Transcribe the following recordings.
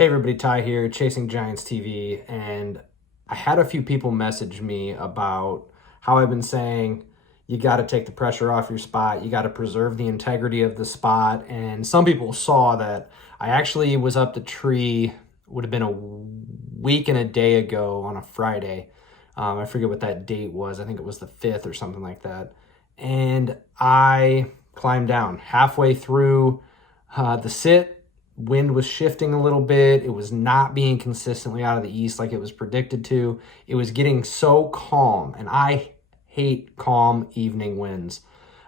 Hey everybody, Ty here, Chasing Giants TV, and I had a few people message me about how I've been saying you got to take the pressure off your spot, you got to preserve the integrity of the spot, and some people saw that I actually was up the tree, would have been a week and a day ago on a Friday. I forget what that date was, I think it was the 5th or something like that, and I climbed down halfway through the sit. Wind was shifting a little bit. It was not being consistently out of the east like it was predicted to. It was getting so calm, and I hate calm evening winds.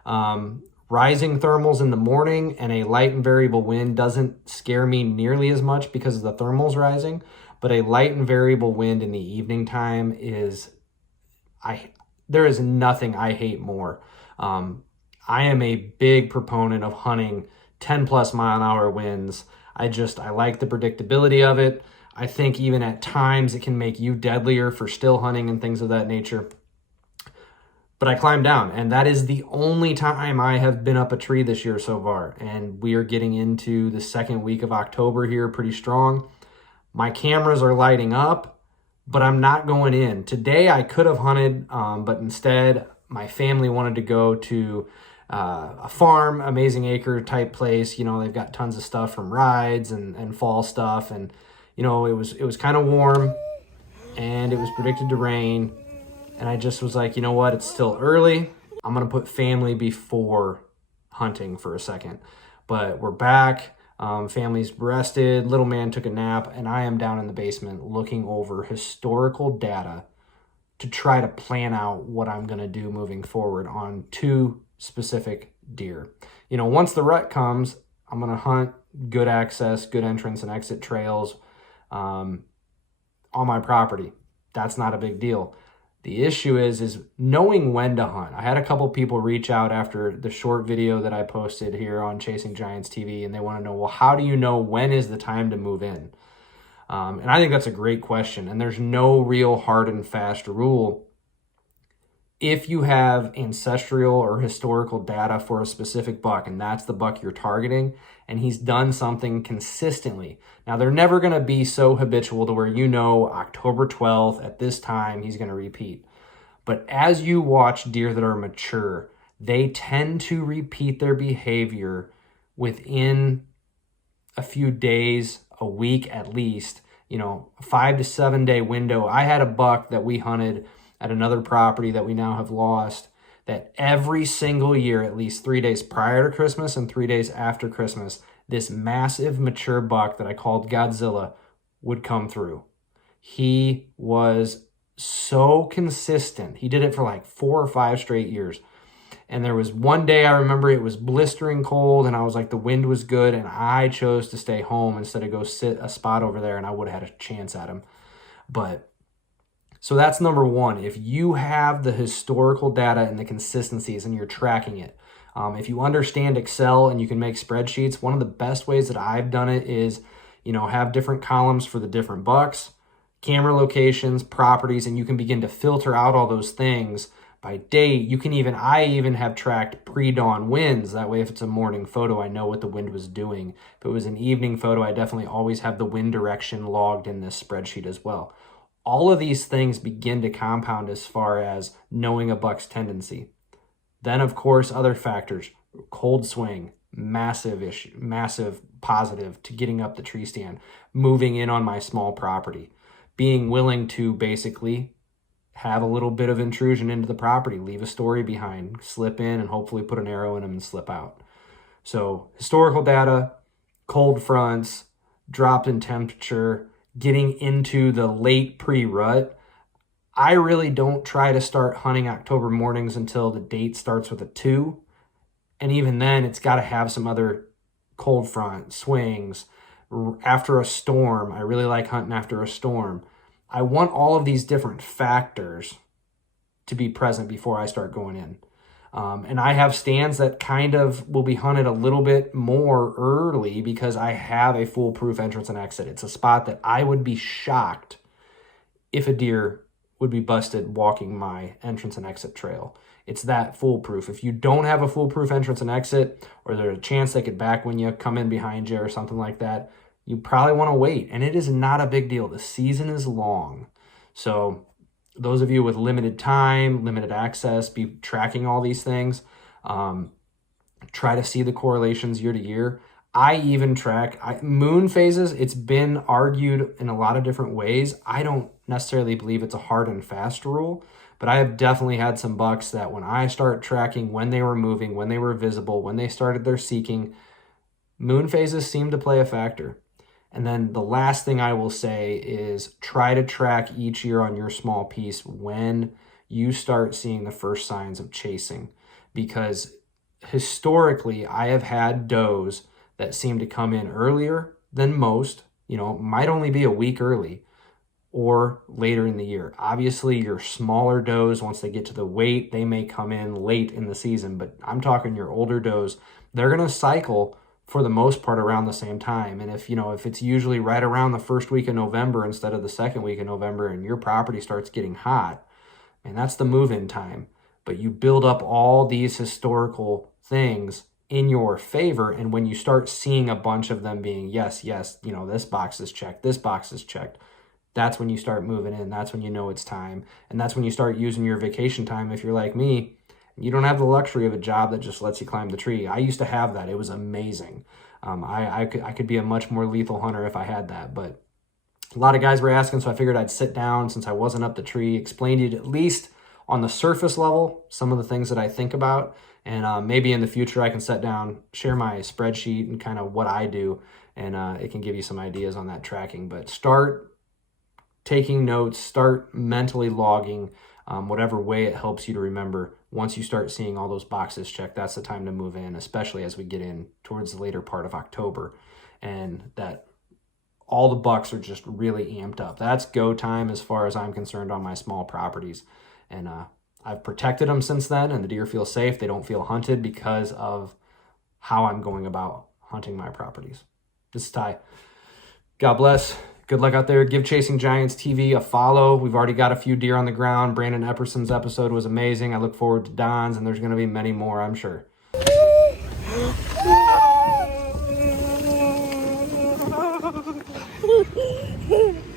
Rising thermals in the morning and a light and variable wind doesn't scare me nearly as much because of the thermals rising, but a light and variable wind in the evening time there is nothing I hate more. I am a big proponent of hunting 10 plus mile an hour winds. I like the predictability of it. I think even at times it can make you deadlier for still hunting and things of that nature. But I climbed down, and that is the only time I have been up a tree this year so far. And we are getting into the second week of October here pretty strong. My cameras are lighting up, but I'm not going in. Today I could have hunted, but instead my family wanted to go to a farm, Amazing Acre type place. You know, they've got tons of stuff from rides and fall stuff. And, you know, it was kind of warm and it was predicted to rain. And I just was like, you know what? It's still early. I'm going to put family before hunting for a second. But we're back. Family's rested. Little man took a nap. And I am down in the basement looking over historical data to try to plan out what I'm going to do moving forward on two specific deer. You know, once the rut comes, I'm going to hunt good access, good entrance and exit trails on my property. That's not a big deal. The issue is knowing when to hunt. I had a couple people reach out after the short video that I posted here on Chasing Giants TV, and they want to know, well, how do you know when is the time to move in? And I think that's a great question, and there's no real hard and fast rule. If you have ancestral or historical data for a specific buck, and that's the buck you're targeting, and he's done something consistently. Now, they're never going to be so habitual to where you know October 12th at this time he's going to repeat. But as you watch deer that are mature, they tend to repeat their behavior within a few days, a week at least, you know, a 5 to 7 day window. I had a buck that we hunted at another property that we now have lost, that every single year, at least 3 days prior to Christmas and 3 days after Christmas, this massive mature buck that I called Godzilla would come through. He was so consistent. He did it for like 4 or 5 straight years. And there was one day I remember it was blistering cold and I was like, the wind was good, and I chose to stay home instead of go sit a spot over there, and I would have had a chance at him. So that's number one. If you have the historical data and the consistencies and you're tracking it, if you understand Excel and you can make spreadsheets, one of the best ways that I've done it is, you know, have different columns for the different bucks, camera locations, properties, and you can begin to filter out all those things by date. I even have tracked pre-dawn winds. That way, if it's a morning photo, I know what the wind was doing. If it was an evening photo, I definitely always have the wind direction logged in this spreadsheet as well. All of these things begin to compound as far as knowing a buck's tendency. Then, of course, other factors, cold swing, massive issue, massive positive to getting up the tree stand, moving in on my small property, being willing to basically have a little bit of intrusion into the property, leave a story behind, slip in and hopefully put an arrow in them and slip out. So historical data, cold fronts, drop in temperature, getting into the late pre-rut. I really don't try to start hunting October mornings until the date starts with a 2. And even then, it's got to have some other cold front swings. After a storm, I really like hunting after a storm. I want all of these different factors to be present before I start going in. And I have stands that kind of will be hunted a little bit more early because I have a foolproof entrance and exit. It's a spot that I would be shocked if a deer would be busted walking my entrance and exit trail. It's that foolproof. If you don't have a foolproof entrance and exit, or there's a chance they could back when you come in behind you or something like that, you probably want to wait. And it is not a big deal. The season is long. So those of you with limited time, limited access, be tracking all these things. Try to see the correlations year to year. I even track moon phases. It's been argued in a lot of different ways. I don't necessarily believe it's a hard and fast rule, but I have definitely had some bucks that when I start tracking when they were moving, when they were visible, when they started their seeking, moon phases seem to play a factor. And then the last thing I will say is try to track each year on your small piece when you start seeing the first signs of chasing, because historically I have had does that seem to come in earlier than most, might only be a week early or later in the year. Obviously, your smaller does, once they get to the weight, they may come in late in the season, but I'm talking your older does, they're going to cycle for the most part around the same time. And if it's usually right around the first week of November instead of the second week of November and your property starts getting hot, and that's the move-in time. But you build up all these historical things in your favor, and when you start seeing a bunch of them being yes, this box is checked, this box is checked, that's when you start moving in. That's when you know it's time. And that's when you start using your vacation time. If you're like me, you don't have the luxury of a job that just lets you climb the tree. I used to have that. It was amazing. I could be a much more lethal hunter if I had that. But a lot of guys were asking, so I figured I'd sit down since I wasn't up the tree, explain to you at least on the surface level some of the things that I think about. And maybe in the future I can sit down, share my spreadsheet and kind of what I do, and it can give you some ideas on that tracking. But start taking notes, start mentally logging, whatever way it helps you to remember. Once you start seeing all those boxes checked, that's the time to move in, especially as we get in towards the later part of October, and that all the bucks are just really amped up. That's go time as far as I'm concerned on my small properties. And I've protected them since then, and the deer feel safe. They don't feel hunted because of how I'm going about hunting my properties. This is Ty. God bless. Good luck out there. Give Chasing Giants TV a follow. We've already got a few deer on the ground. Brandon Epperson's episode was amazing. I look forward to Don's, and there's going to be many more, I'm sure.